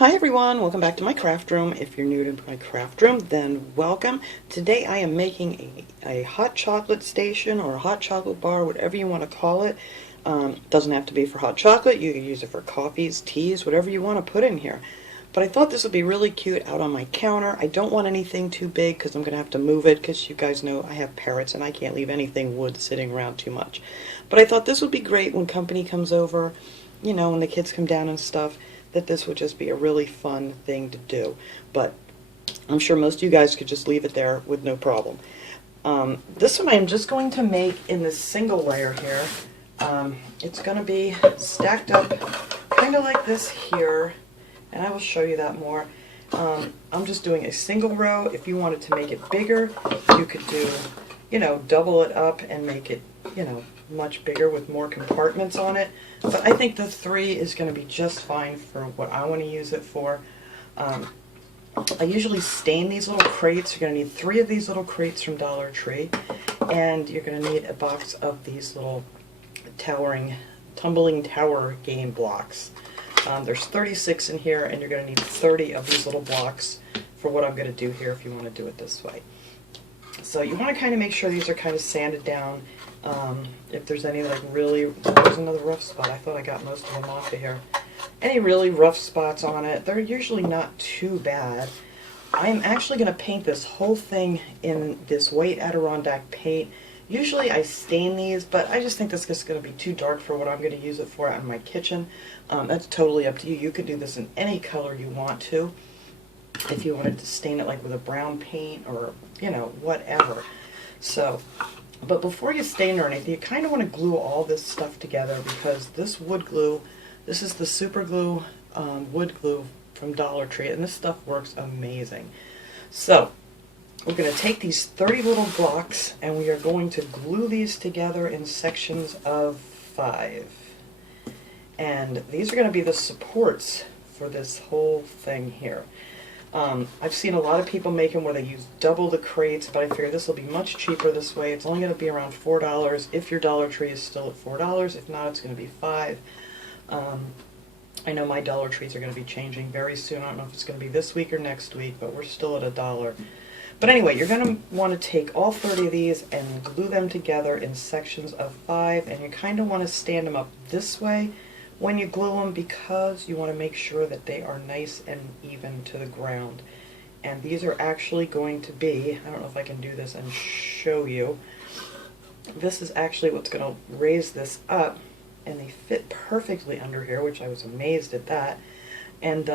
Hi everyone, welcome back to my craft room. If you're new to my craft room, then welcome. Today I am making a hot chocolate station or a hot chocolate bar, whatever you want to call it. Doesn't have to be for hot chocolate, you can use it for coffees, teas, whatever you want to put in here. But I thought this would be really cute out on my counter. I don't want anything too big because I'm going to have to move it because you guys know I have parrots and I can't leave anything wood sitting around too much. But I thought this would be great when company comes over, you know, when the kids come down and stuff, that this would just be a really fun thing to do. But I'm sure most of you guys could just leave it there with no problem. This one I'm just going to make in this single layer here. It's going to be stacked up kind of like this here, and I will show you that more. I'm just doing a single row. If you wanted to make it bigger, you could do, you know, double it up and make it, you know, much bigger with more compartments on it. But I think the 3 is going to be just fine for what I want to use it for. I usually stain these little crates. You're going to need 3 of these little crates from Dollar Tree, and you're going to need a box of these little tumbling tower game blocks. There's 36 in here, and you're going to need 30 of these little blocks for what I'm going to do here if you want to do it this way. So you want to kind of make sure these are kind of sanded down. If there's any like really, there's another rough spot. I thought I got most of them off of here. Any really rough spots on it, they're usually not too bad. I'm actually going to paint this whole thing in this white Adirondack paint. Usually I stain these, but I just think this is going to be too dark for what I'm going to use it for in my kitchen. That's totally up to you. You could do this in any color you want to. If you wanted to stain it like with a brown paint or, you know, whatever. So, but before you stain or anything, you kind of want to glue all this stuff together, because this wood glue, this is the super glue wood glue from Dollar Tree, and this stuff works amazing. So, we're going to take these 30 little blocks and we are going to glue these together in sections of 5. And these are going to be the supports for this whole thing here. I've seen a lot of people make them where they use double the crates, but I figure this will be much cheaper this way. It's only going to be around $4 if your Dollar Tree is still at $4. If not, it's going to be $5. I know my Dollar Trees are going to be changing very soon. I don't know if it's going to be this week or next week, but we're still at $1. But anyway, you're going to want to take all 30 of these and glue them together in sections of 5, and you kind of want to stand them up this way when you glue them, because you want to make sure that they are nice and even to the ground. And these are actually going to be, I don't know if I can do this and show you, this is actually what's going to raise this up, and they fit perfectly under here, which I was amazed at that. And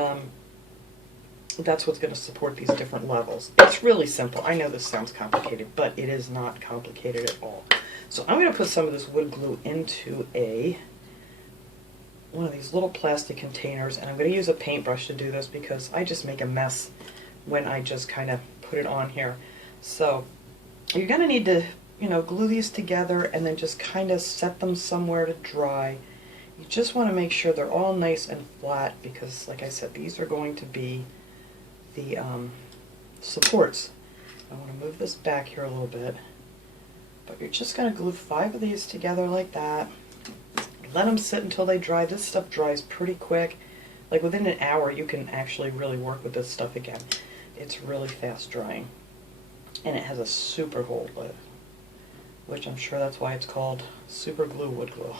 that's what's going to support these different levels. It's really simple. I know this sounds complicated, but it is not complicated at all. So I'm going to put some of this wood glue into one of these little plastic containers, and I'm going to use a paintbrush to do this because I just make a mess when I just kind of put it on here. So you're going to need to, you know, glue these together and then just kind of set them somewhere to dry. You just want to make sure they're all nice and flat, because like I said, these are going to be the supports. I want to move this back here a little bit, but you're just going to glue 5 of these together like that. Let them sit until they dry. This stuff dries pretty quick. Like within an hour you can actually really work with this stuff again. It's really fast drying. And it has a super hold lid, which I'm sure that's why it's called super glue wood glue.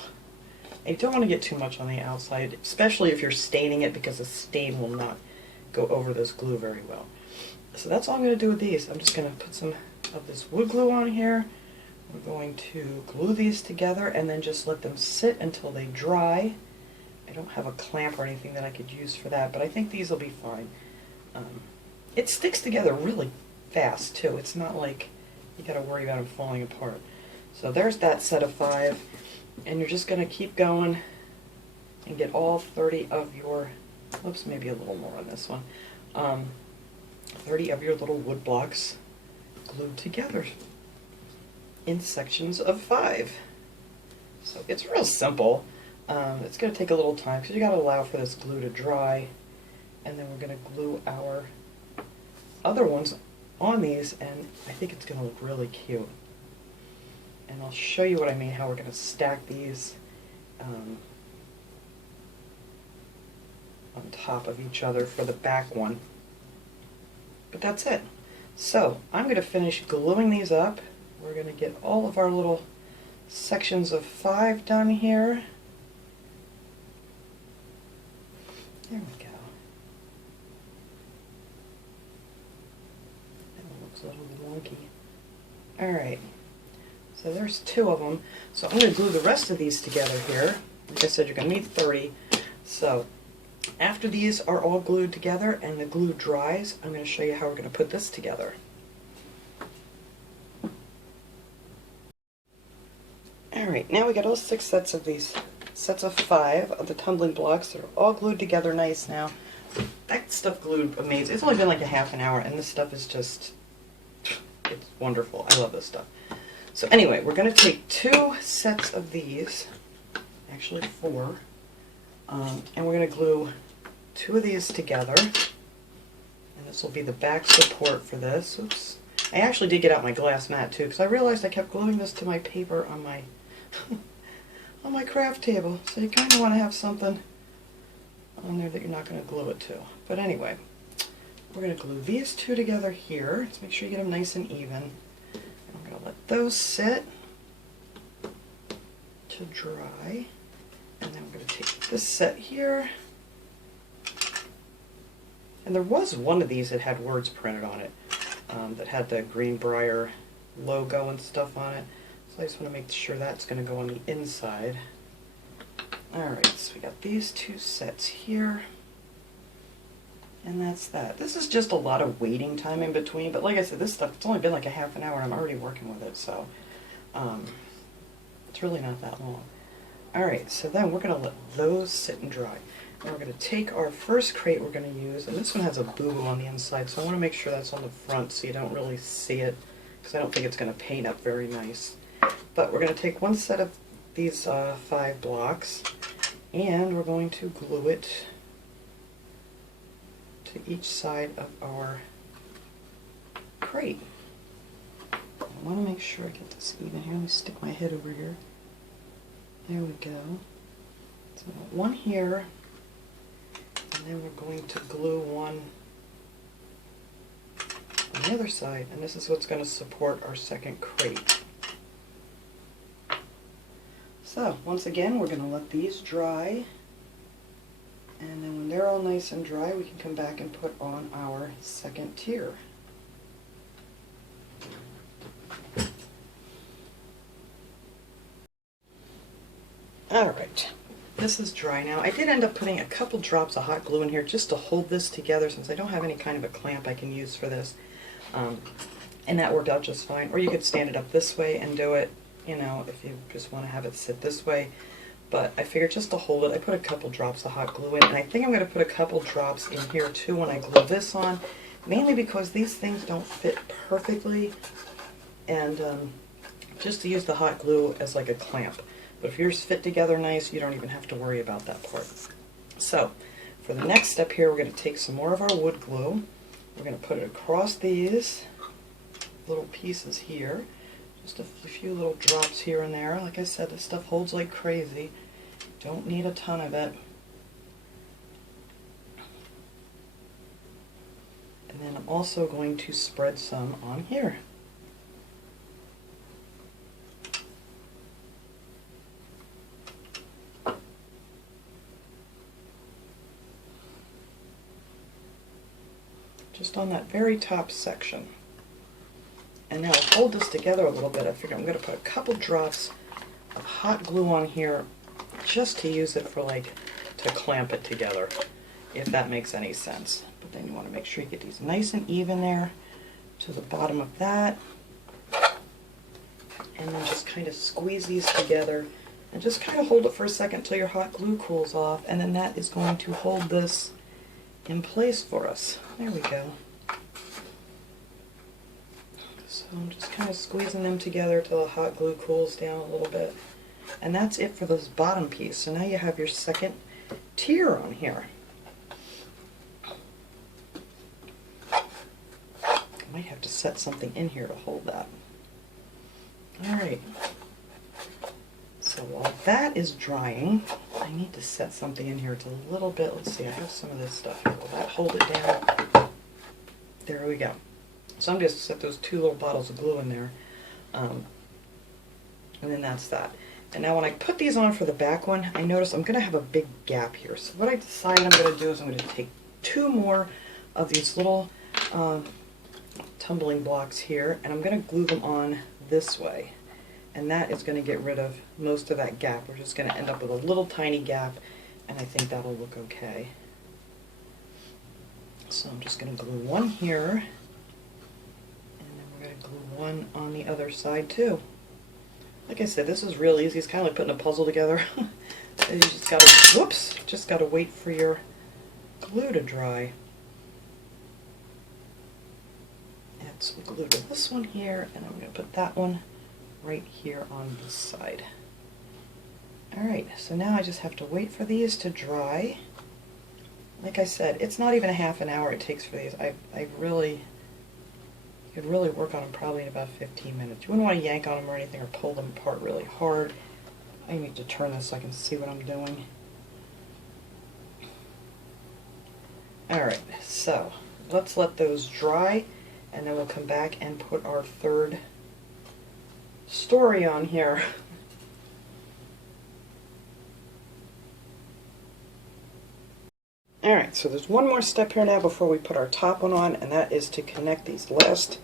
And you don't want to get too much on the outside, especially if you're staining it, because the stain will not go over this glue very well. So that's all I'm going to do with these. I'm just going to put some of this wood glue on here. We're going to glue these together and then just let them sit until they dry. I don't have a clamp or anything that I could use for that, but I think these will be fine. It sticks together really fast too. It's not like you got to worry about them falling apart. So there's that set of 5, and you're just going to keep going and get all 30 of your, oops, maybe a little more on this one, 30 of your little wood blocks glued together in sections of 5. So it's real simple. It's going to take a little time because you got to allow for this glue to dry, and then we're going to glue our other ones on these, and I think it's going to look really cute. And I'll show you what I mean, how we're going to stack these. on top of each other for the back one. But that's it. So I'm going to finish gluing these up. We're going to get all of our little sections of 5 done here. There we go. That one looks a little wonky. Alright, so there's 2 of them. So I'm going to glue the rest of these together here. Like I said, you're going to need 30. So after these are all glued together and the glue dries, I'm going to show you how we're going to put this together. Alright, now we got all 6 sets of these, sets of 5 of the tumbling blocks that are all glued together nice now. That stuff glued amazing. It's only been like a half an hour and this stuff is just, it's wonderful. I love this stuff. So anyway, we're going to take 2 sets of these, actually 4, and we're going to glue 2 of these together. And this will be the back support for this. Oops. I actually did get out my glass mat too because I realized I kept gluing this to my paper on my on my craft table. So you kind of want to have something on there that you're not going to glue it to. But anyway, we're going to glue these 2 together here. Let's make sure you get them nice and even. I'm going to let those sit to dry. And then we're going to take this set here. And there was one of these that had words printed on it, that had the Greenbrier logo and stuff on it. So I just want to make sure that's going to go on the inside. Alright, so we got these 2 sets here. And that's that. This is just a lot of waiting time in between, but like I said, this stuff, it's only been like a half an hour and I'm already working with it, so it's really not that long. Alright, so then we're going to let those sit and dry. And we're going to take our first crate we're going to use, and this one has a boo-boo on the inside, so I want to make sure that's on the front so you don't really see it, because I don't think it's going to paint up very nice. But we're going to take 1 set of these 5 blocks, and we're going to glue it to each side of our crate. I want to make sure I get this even here. Let me stick my head over here. There we go. So 1 here, and then we're going to glue 1 on the other side, and this is what's going to support our second crate. So once again, we're going to let these dry, and then when they're all nice and dry, we can come back and put on our second tier. Alright, this is dry now. I did end up putting a couple drops of hot glue in here just to hold this together since I don't have any kind of a clamp I can use for this. And that worked out just fine. Or you could stand it up this way and do it, you know, if you just want to have it sit this way. But I figured just to hold it, I put a couple drops of hot glue in. And I think I'm going to put a couple drops in here too when I glue this on. Mainly because these things don't fit perfectly. And just to use the hot glue as like a clamp. But if yours fit together nice, you don't even have to worry about that part. So, for the next step here, we're going to take some more of our wood glue. We're going to put it across these little pieces here. Just a few little drops here and there. Like I said, this stuff holds like crazy. Don't need a ton of it. And then I'm also going to spread some on here. Just on that very top section. And now to hold this together a little bit, I figure I'm going to put a couple drops of hot glue on here just to use it for like, to clamp it together, if that makes any sense. But then you want to make sure you get these nice and even there to the bottom of that. And then just kind of squeeze these together and just kind of hold it for a second until your hot glue cools off, and then that is going to hold this in place for us. There we go. So I'm just kind of squeezing them together till the hot glue cools down a little bit. And that's it for this bottom piece. So now you have your second tier on here. I might have to set something in here to hold that. Alright. So while that is drying, I need to set something in here. It's a little bit, let's see, I have some of this stuff here. Will that hold it down? There we go. So I'm just set those 2 little bottles of glue in there. And then that's that. And now when I put these on for the back one, I notice I'm going to have a big gap here. So what I decided I'm going to do is I'm going to take 2 more of these little tumbling blocks here, and I'm going to glue them on this way. And that is going to get rid of most of that gap. We're just going to end up with a little tiny gap, and I think that'll look okay. So I'm just going to glue one here, and then we're going to glue one on the other side too. Like I said, this is real easy. It's kind of like putting a puzzle together. You just got to, whoops, just got to wait for your glue to dry. Add some glue to this one here, and I'm going to put that one right here on this side. Alright, so now I just have to wait for these to dry. Like I said, it's not even a half an hour it takes for these. I could really work on them probably in about 15 minutes. You wouldn't want to yank on them or anything or pull them apart really hard. I need to turn this so I can see what I'm doing. Alright, so let's let those dry, and then we'll come back and put our third story on here. Alright, so there's one more step here now before we put our top one on, and that is to connect these last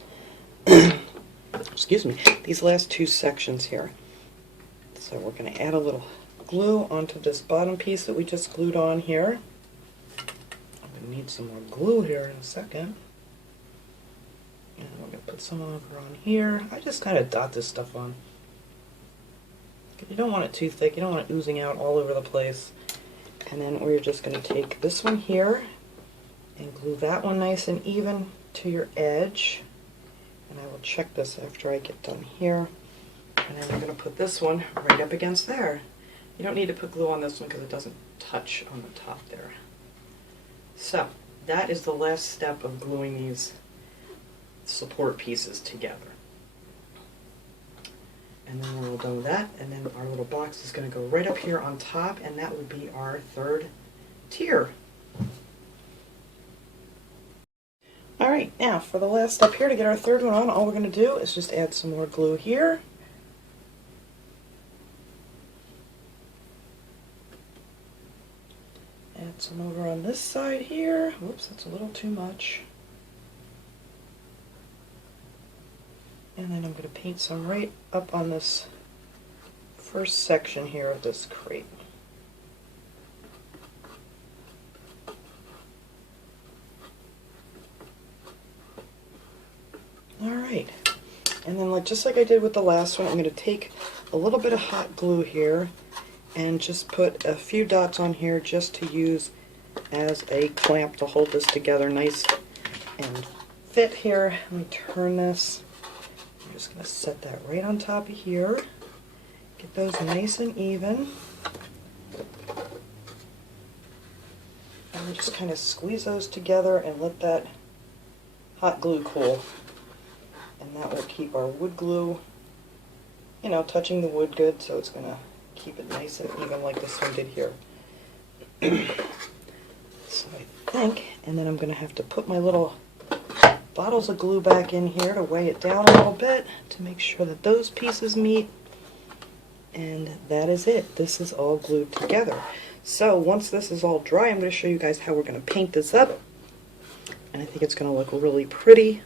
excuse me, these last 2 sections here. So we're going to add a little glue onto this bottom piece that we just glued on here. I'm going to need some more glue here in a second. And we're going to put some over on here. I just kind of dot this stuff on. You don't want it too thick, you don't want it oozing out all over the place. And then we're just going to take this one here and glue that one nice and even to your edge. And I will check this after I get done here. And then we're going to put this one right up against there. You don't need to put glue on this one because it doesn't touch on the top there. So that is the last step of gluing these support pieces together. And then we're all done with that, and then our little box is going to go right up here on top, and that will be our third tier. Alright, now for the last step here to get our third one on, all we're going to do is just add some more glue here. Add some over on this side here. Whoops, that's a little too much. And then I'm going to paint some right up on this first section here of this crate. Alright, and then just like I did with the last one, I'm going to take a little bit of hot glue here and just put a few dots on here just to use as a clamp to hold this together nice and fit here. Let me turn this. I'm just going to set that right on top of here. Get those nice and even. And then just kind of squeeze those together and let that hot glue cool. And that will keep our wood glue, you know, touching the wood good, so it's going to keep it nice and even like this one did here. So I think, and then I'm going to have to put my little bottles of glue back in here to weigh it down a little bit to make sure that those pieces meet. And that is it. This is all glued together. So once this is all dry, I'm going to show you guys how we're going to paint this up. And I think it's going to look really pretty.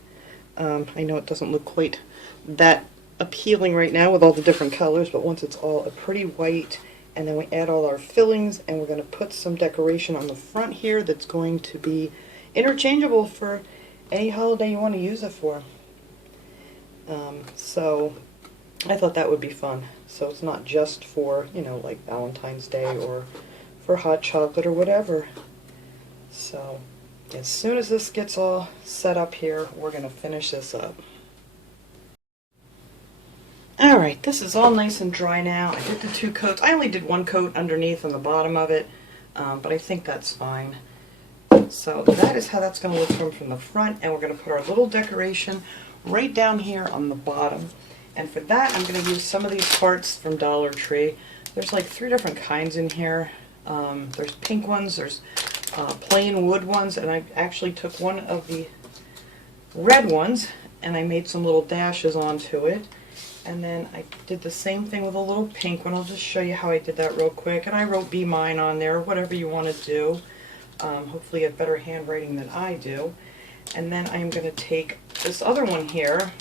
I know it doesn't look quite that appealing right now with all the different colors, but once it's all a pretty white, and then we add all our fillings, and we're going to put some decoration on the front here that's going to be interchangeable for any holiday you want to use it for. So I thought that would be fun. So it's not just for, you know, like Valentine's Day or for hot chocolate or whatever. So as soon as this gets all set up here, we're going to finish this up. Alright, this is all nice and dry now. I did the 2 coats. I only did 1 coat underneath on the bottom of it, but I think that's fine. So that is how that's going to look from the front, and we're going to put our little decoration right down here on the bottom. And for that, I'm going to use some of these parts from Dollar Tree. There's like 3 different kinds in here. There's pink ones, there's plain wood ones, and I actually took one of the red ones and I made some little dashes onto it. And then I did the same thing with a little pink one. I'll just show you how I did that real quick. And I wrote Be Mine on there, whatever you want to do. Hopefully you have better handwriting than I do. And then I'm going to take this other one here.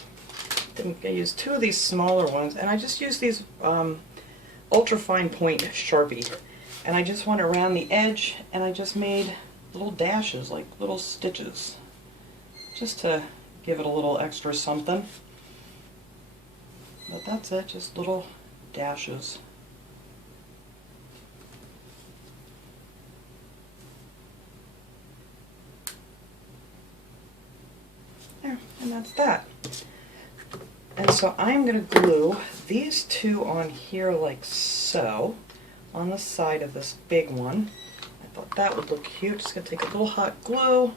I used two of these smaller ones, and I just used these ultra fine point Sharpie. And I just went around the edge and I just made little dashes, like little stitches, just to give it a little extra something. But that's it, just little dashes. There, and that's that. And so I'm going to glue these two on here like so, on the side of this big one. I thought that would look cute. Just going to take a little hot glue.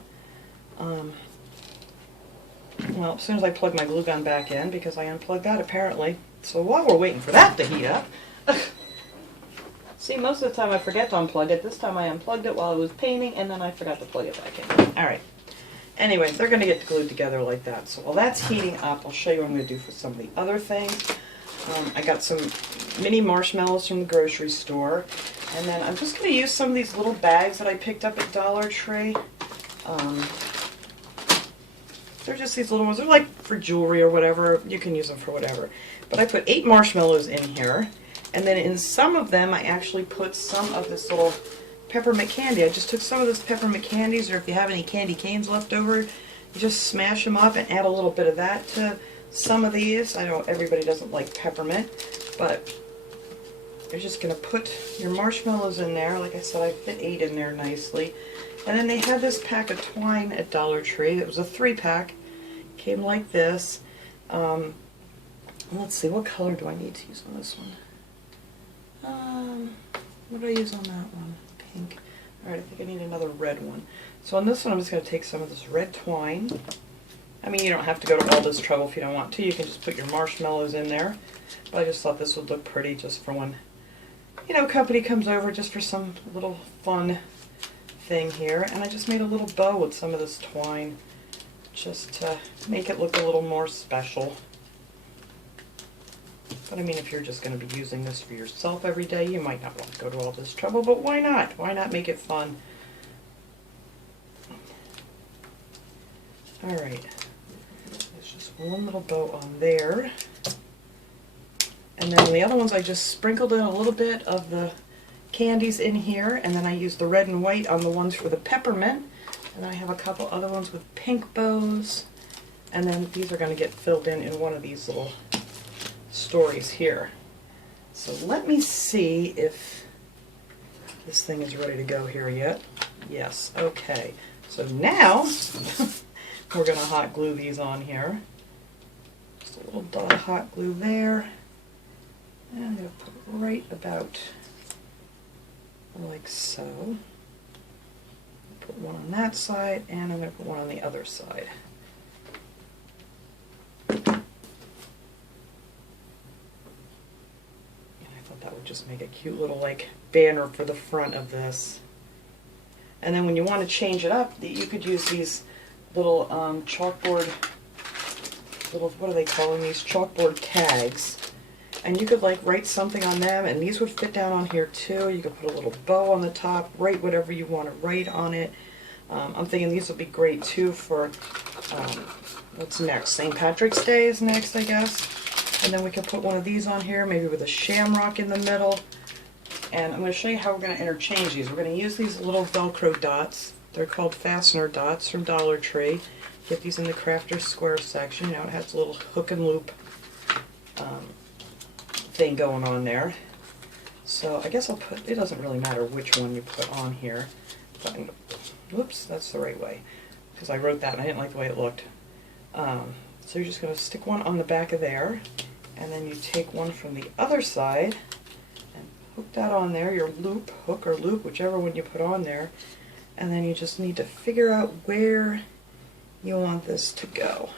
Well, as soon as I plug my glue gun back in, because I unplugged that apparently. So while we're waiting for that to heat up, see, most of the time I forget to unplug it. This time I unplugged it while I was painting, and then I forgot to plug it back in. Alright. Anyway, they're going to get glued together like that. So while that's heating up, I'll show you what I'm going to do for some of the other things. I got some mini marshmallows from the grocery store. And then I'm just going to use some of these little bags that I picked up at Dollar Tree. They're just these little ones. They're like for jewelry or whatever. You can use them for whatever. But I put 8 marshmallows in here. And then in some of them, I actually put some of this little peppermint candy. I just took some of those peppermint candies, or if you have any candy canes left over, you just smash them up and add a little bit of that to some of these. I know everybody doesn't like peppermint, but you're just going to put your marshmallows in there. Like I said, I fit 8 in there nicely. And then they had this pack of twine at Dollar Tree. It was a 3-pack. Came like this. Let's see, what color do I need to use on this one? What do I use on that one? Pink. Alright, I think I need another red one. So on this one, I'm just going to take some of this red twine. I mean, you don't have to go to all this trouble if you don't want to. You can just put your marshmallows in there. But I just thought this would look pretty just for when, you know, company comes over, just for some little fun thing here. And I just made a little bow with some of this twine, just to make it look a little more special. But I mean, if you're just going to be using this for yourself every day, you might not want to go to all this trouble, but why not? Why not make it fun? Alright, there's just one little bow on there. And then the other ones, I just sprinkled in a little bit of the candies in here, and then I used the red and white on the ones for the peppermint. And then I have a couple other ones with pink bows. And then these are going to get filled in one of these little stories here. So let me see if this thing is ready to go here yet. Yes, okay. So now we're going to hot glue these on here. Just a little dot of hot glue there. And I'm going to put it right about like so. Put one on that side, and I'm going to put one on the other side. That would just make a cute little like banner for the front of this. And then when you want to change it up, you could use these little chalkboard, what are they calling these? Chalkboard tags. And you could like write something on them, and these would fit down on here too. You could put a little bow on the top, write whatever you want to write on it. I'm thinking these would be great too for, what's next? St. Patrick's Day is next, I guess. And then we can put one of these on here, maybe with a shamrock in the middle. And I'm going to show you how we're going to interchange these. We're going to use these little Velcro dots. They're called fastener dots from Dollar Tree. Get these in the Crafter's Square section. You know, it has a little hook and loop thing going on there. So I guess I'll put, it doesn't really matter which one you put on here. But I'm, whoops, that's the right way. Because I wrote that and I didn't like the way it looked. So you're just going to stick one on the back of there. And then you take one from the other side and hook that on there, your loop, hook or loop, whichever one you put on there. And then you just need to figure out where you want this to go.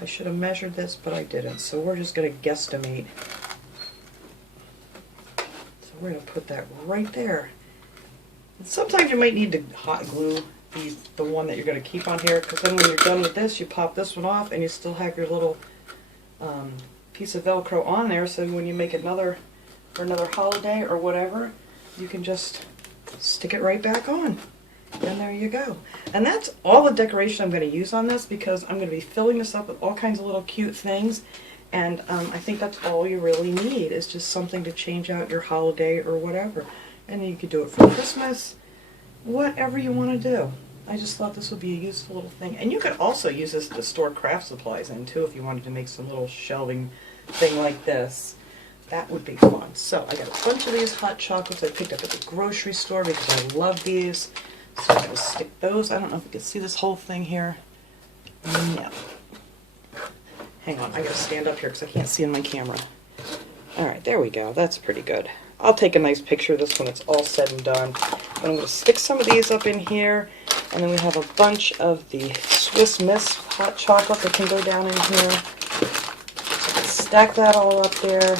I should have measured this, but I didn't. So we're just going to guesstimate. So we're going to put that right there. Sometimes you might need to hot glue the one that you're going to keep on here, because then when you're done with this, you pop this one off and you still have your little piece of Velcro on there, so when you make another for another holiday or whatever, you can just stick it right back on. And there you go. And that's all the decoration I'm going to use on this, because I'm going to be filling this up with all kinds of little cute things. And I think that's all you really need, is just something to change out your holiday or whatever. And then you could do it for Christmas, whatever you want to do. I just thought this would be a useful little thing. And you could also use this to store craft supplies in too, if you wanted to make some little shelving thing like this. That would be fun. So I got a bunch of these hot chocolates I picked up at the grocery store because I love these. So I'm going to stick those. I don't know if you can see this whole thing here. No. Hang on, I got to stand up here because I can't see in my camera. Alright, there we go. That's pretty good. I'll take a nice picture of this when it's all said and done. But I'm going to stick some of these up in here. And then we have a bunch of the Swiss Miss hot chocolate that can go down in here. Stack that all up there.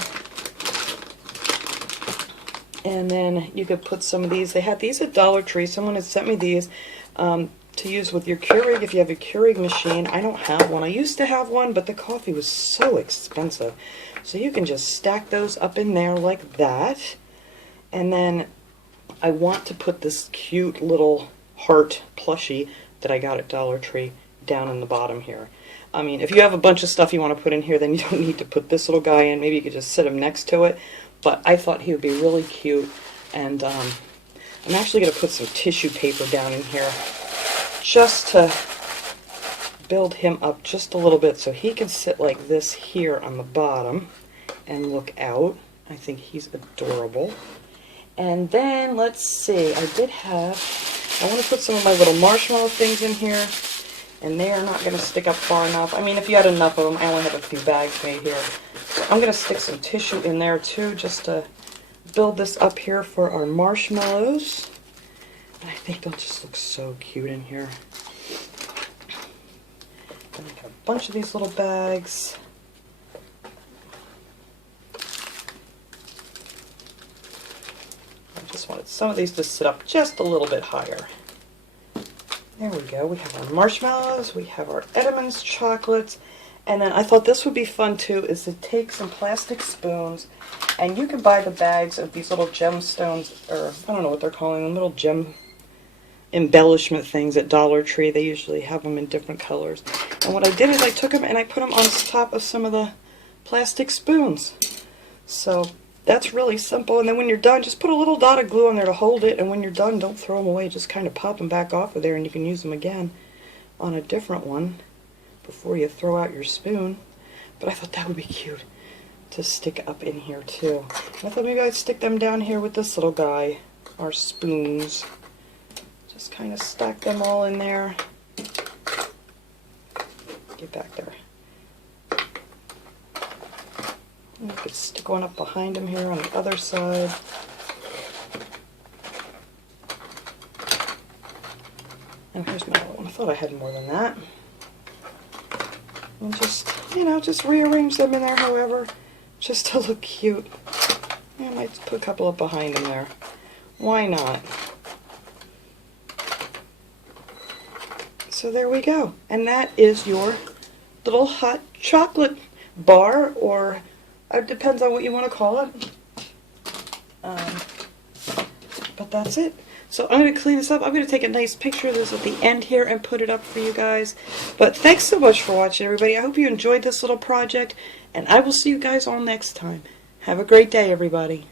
And then you could put some of these. They had these at Dollar Tree. Someone had sent me these to use with your Keurig if you have a Keurig machine. I don't have one. I used to have one, but the coffee was so expensive. So you can just stack those up in there like that. And then I want to put this cute little heart plushie that I got at Dollar Tree down in the bottom here. I mean, if you have a bunch of stuff you want to put in here, then you don't need to put this little guy in. Maybe you could just sit him next to it. But I thought he would be really cute. And I'm actually going to put some tissue paper down in here just to build him up just a little bit so he can sit like this here on the bottom and look out. I think he's adorable. And then, let's see, I want to put some of my little marshmallow things in here, and they are not going to stick up far enough. I mean, if you had enough of them, I only have a few bags made here. So I'm going to stick some tissue in there too, just to build this up here for our marshmallows. And I think they'll just look so cute in here. And I got a bunch of these little bags. I just wanted some of these to sit up just a little bit higher. There we go. We have our marshmallows, we have our Edamons chocolates, and then I thought this would be fun too, is to take some plastic spoons, and you can buy the bags of these little gemstones, or I don't know what they're calling them, little gem embellishment things at Dollar Tree. They usually have them in different colors. And what I did is I took them and I put them on top of some of the plastic spoons. So that's really simple. And then when you're done, just put a little dot of glue on there to hold it, and when you're done, don't throw them away. Just kind of pop them back off of there, and you can use them again on a different one before you throw out your spoon. But I thought that would be cute to stick up in here too. And I thought maybe I'd stick them down here with this little guy, our spoons. Just kind of stack them all in there. Get back there. And you could stick one up behind him here on the other side. And here's my other one. I thought I had more than that. And just, you know, just rearrange them in there however, just to look cute. And I might put a couple up behind him there. Why not? So there we go. And that is your little hot chocolate bar, or it depends on what you want to call it. But that's it. So I'm going to clean this up. I'm going to take a nice picture of this at the end here and put it up for you guys. But thanks so much for watching, everybody. I hope you enjoyed this little project, and I will see you guys all next time. Have a great day, everybody.